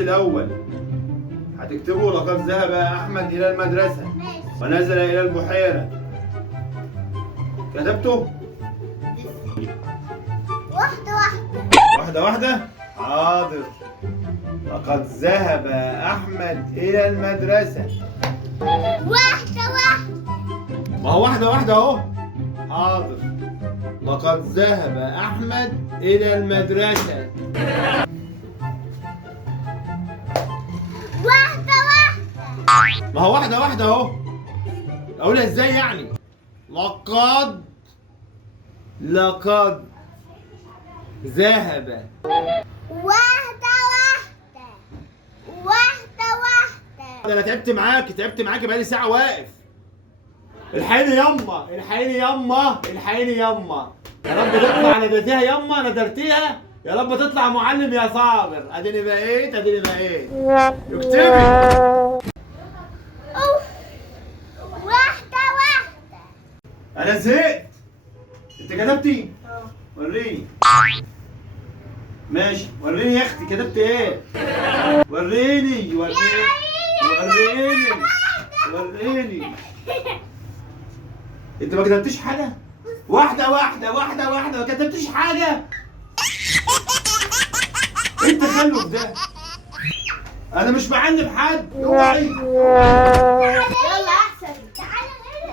الدرس الأول هتكتبوا لقد ذهب أحمد إلى المدرسة ونزل إلى البحيرة. كتبته؟ واحدة واحدة. واحدة واحدة؟ حاضر. لقد ذهب أحمد إلى المدرسة. واحدة واحدة. ما هو واحدة واحدة أهو. حاضر. لقد ذهب أحمد إلى المدرسة. واحدة واحدة. ما هو واحدة واحدة أهو. أقولها إزاي يعني؟ لقد ذهب. واحدة واحدة. واحدة واحدة. ده أنا تعبت معاكي بقالي ساعة واقف. الحقيني يما، الحقيني يما، الحقيني يما. يا رب تطلع ندرتيها يما، ندرتيها. يا رب تطلع معلم يا صابر. اديني بقيت. اكتبي. أوف. واحدة واحدة. انا زهقت. انت كتبتي؟ وريني. ماشي، وريني يا اختي كتبت ايه؟ وريني. انت ما كتبتيش حاجة؟ واحدة ما كتبتيش حاجة؟ ايه التخلف ده؟ انا مش بعلم حد، اوعي.